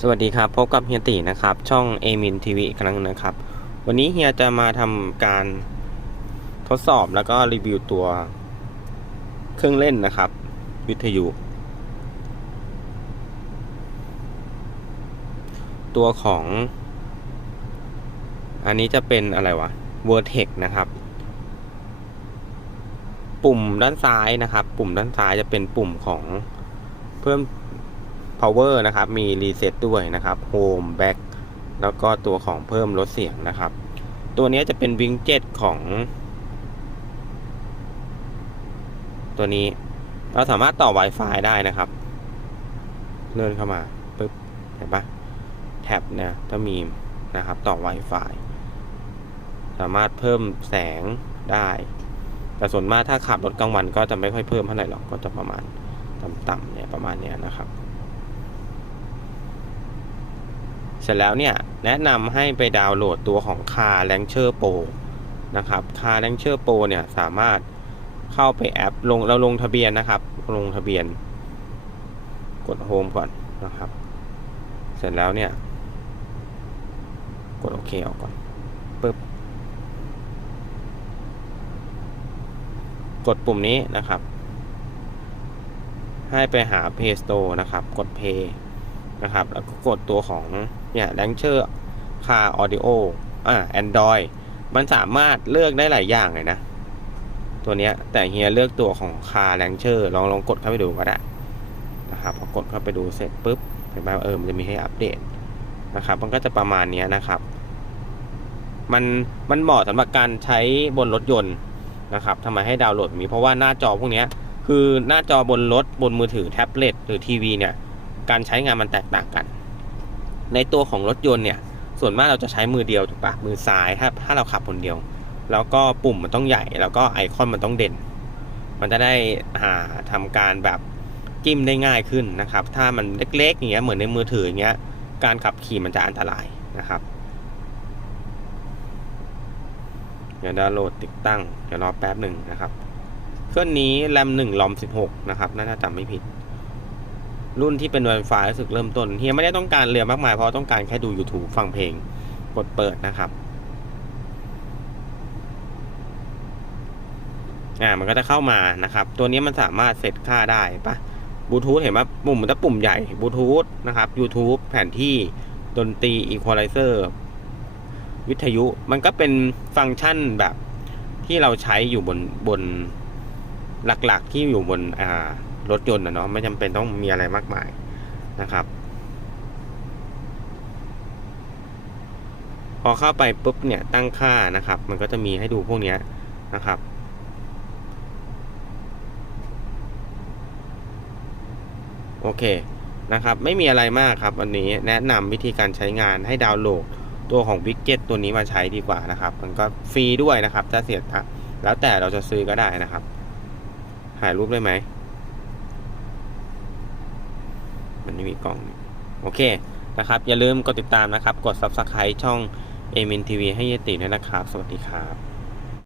สวัสดีครับพบกับเฮียตีนะครับ ช่องเอมินทีวีอีกครั้งนะครับ วันนี้เฮียจะมาทำการทดสอบแล้วก็รีวิวตัวเครื่องเล่นนะครับ วิทยุ ตัวของ อันนี้จะเป็นอะไรวะ v e r t e x นะครับ ปุ่มด้านซ้ายนะครับ ปุ่มด้านซ้ายจะเป็นปุ่มของเพิ่ม power นะครับ มี reset ด้วยนะครับ home back แล้วก็ตัวของเพิ่มลดเสียงนะครับ ตัวนี้จะเป็น wing jet ของ ตัวนี้เราสามารถต่อ Wi-Fi ได้นะครับ เลื่อนเข้ามาปึ๊บเห็นปะแท็บเนี่ยถ้ามีนะครับต่อ Wi-Fi สามารถเพิ่มแสงได้ แต่ส่วนมากถ้าขับรถกลางวันก็จะไม่ค่อยเพิ่มเท่าไหร่หรอกก็จะประมาณต่ำๆเนี่ยประมาณเนี้ยนะครับ เสร็จแล้วเนี่ยแนะนำให้ไปดาวน์โหลดตัวของ Car Launcher Pro นะครับ Car Launcher Pro เนี่ยสามารถเข้าไปแอปลงเราลงทะเบียนนะครับ ลงทะเบียน กดโฮมก่อนนะครับ เสร็จแล้วเนี่ย กดโอเคออกก่อนปึ๊บกดปุ่มนี้นะครับ ให้ไปหา Play Store นะครับ กด Play นะครับ แล้วก็กดตัวของ เนี่ย Launcher Car Audio อ่า Android มันสามารถเลือกได้หลายอย่างเลยนะ ตัวเนี้ยแต่เฮียเลือกตัวของ Car Launcher ลองลองกดเข้าไปดูก็ได้นะครับพอกดเข้าไปดูเสร็จปุ๊บเห็นไหมเออมันจะมีให้อัปเดตนะครับ มันก็จะประมาณนี้นะครับ มันมันเหมาะสำหรับการใช้บนรถยนต์นะครับทำไมให้ดาวน์โหลดมีเพราะว่าหน้าจอพวกเนี้ยคือหน้าจอบนรถบนมือถือแท็บเล็ตหรือทีวีเนี่ย การใช้งานมันแตกต่างกัน ในตัวของรถยนต์เนี่ย ส่วนมากเราจะใช้มือเดียวถูกปะมือซ้ายถ้าถ้าเราขับคนเดียว แล้วก็ปุ่มมันต้องใหญ่ แล้วก็ไอคอนมันต้องเด่น มันจะได้หาทำการแบบจิ้มได้ง่ายขึ้นนะครับ ถ้ามันเล็กๆอย่างเงี้ยเหมือนในมือถืออย่างเงี้ยการขับขี่มันจะอันตรายนะครับเดี๋ยวดาวน์โหลดติดตั้ง เดี๋ยวรอแป๊บหนึ่งนะครับ เครื่องนี้แรมหนึ่งลอมสิบหกนะครับ น่าจะจำไม่ผิด รุ่นที่เป็น Wi-Fi รู้สึกเริ่มต้นเฮียไม่ได้ต้องการเรือมากมายเพราะต้องการแค่ดู YouTube ฟังเพลงกดเปิดนะครับอ่ามันก็จะเข้ามานะครับ ตัวนี้มันสามารถเซตค่าได้ปะบลูทูธเห็นไหมปุ่มมันจะปุ่มใหญ่บลูทูธนะครับ YouTube แผนที่ดนตรีอีควอไลเซอร์วิทยุมันก็เป็นฟังก์ชันแบบที่เราใช้อยู่บนบนหลักๆที่อยู่บนอ่า รถยนต์นะเนาะไม่จำเป็นต้องมีอะไรมากมายนะครับ พอเข้าไปปุ๊บเนี่ยตั้งค่านะครับ มันก็จะมีให้ดูพวกเนี้ยนะครับโอเคนะครับไม่มีอะไรมากครับวันนี้แนะนำวิธีการใช้งานให้ดาวน์โหลดตัวของ w i d g e t ตัวนี้มาใช้ดีกว่านะครับ มันก็ฟรีด้วยนะครับ ถ้าเสียแล้วแต่เราจะซื้อก็ได้นะครับถ่ายรูปได้ไหม มันไม่มีกล้องโอเคนะครับ อย่าลืมกดติดตามนะครับ กด Subscribe ช่อง a m i n TV ให้เยติด้วยนะครับ สวัสดีครับ